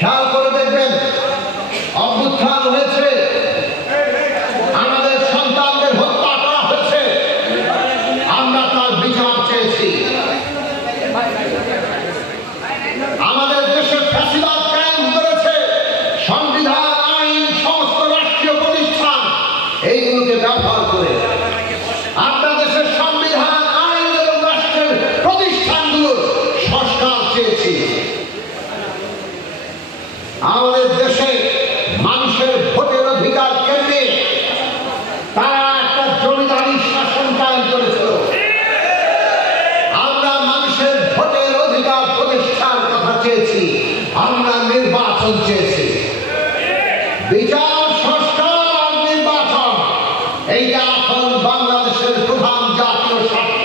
খেয়াল করে দেখবেন, অভ্যুত্থান হয়েছে, আমাদের সন্তানদের হত্যা করা হয়েছে, আমরা তার বিচার চেয়েছি। আমাদের দেশে ফ্যাসিবাদ কায়েম করেছে, সংবিধান, আইন, সমস্ত রাষ্ট্রীয় প্রতিষ্ঠান এইগুলোকে ব্যবহার করে আপনার দেশের সংবিধান, আইন এবং রাষ্ট্রের প্রতিষ্ঠানগুলোর সংস্কার চেয়েছি। আমাদের দেশে মানুষের ভোটের অধিকার কেন্দ্রে তারা একটা জমিদারি শাসন কায়েম করেছিল। আমরা মানুষের ভোটের অধিকার প্রতিষ্ঠার কথা চেয়েছি, আমরা নির্বাচন চেয়েছি। বিচার, সংস্কার আর নির্বাচন, এইটা এখন বাংলাদেশের প্রধান জাতীয় স্বার্থ।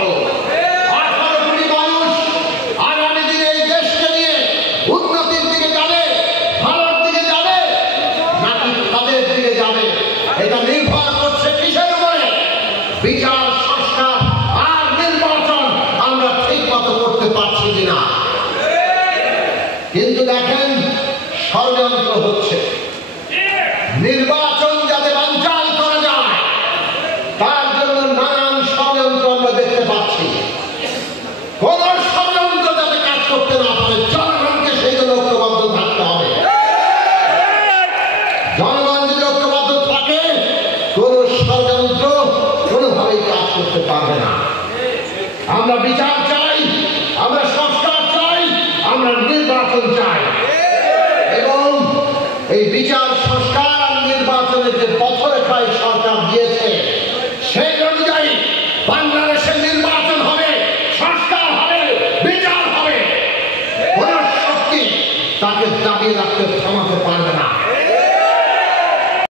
18 কোটি মানুষ আগামী দিনে এই দেশকে নিয়ে উন্নতির দিকে যাবে, ভালোর দিকে যাবে নাকি তাদের দিকে যাবে, এটা নির্ভর করছে কিসের উপরে? বিচার, সংস্কার আর নির্বাচন আমরা ঠিক মতো করতে পারছি কিনা। কিন্তু দেখেন, ষড়যন্ত্র হচ্ছে। নির্বাচন যাতে বানচাল করা যায় তার জন্য নানান ষড়যন্ত্র আমরা দেখতে পাচ্ছি। কোন ষড়যন্ত্র যাতে কাজ করতে না পারে, জনগণকে সেই জন্য ঐক্যবদ্ধ থাকতে হবে। জনগণ যদি ঐক্যবদ্ধ থাকে, কোন ষড়যন্ত্র কোনোভাবেই কাজ করতে পারবে না। আমরা বিচার চাই, আমরা সংস্কার চাই, আমরা নির্বাচন চাই, এবং এই বিচার, সংস্কার আর নির্বাচনের যে পথরেখায় সরকার দিয়েছে সেই অনুযায়ী বাংলাদেশের নির্বাচন হবে, সংস্কার হবে, বিচার হবে। কোন শক্তি তাকে দাবিয়ে রাখতে থামাতে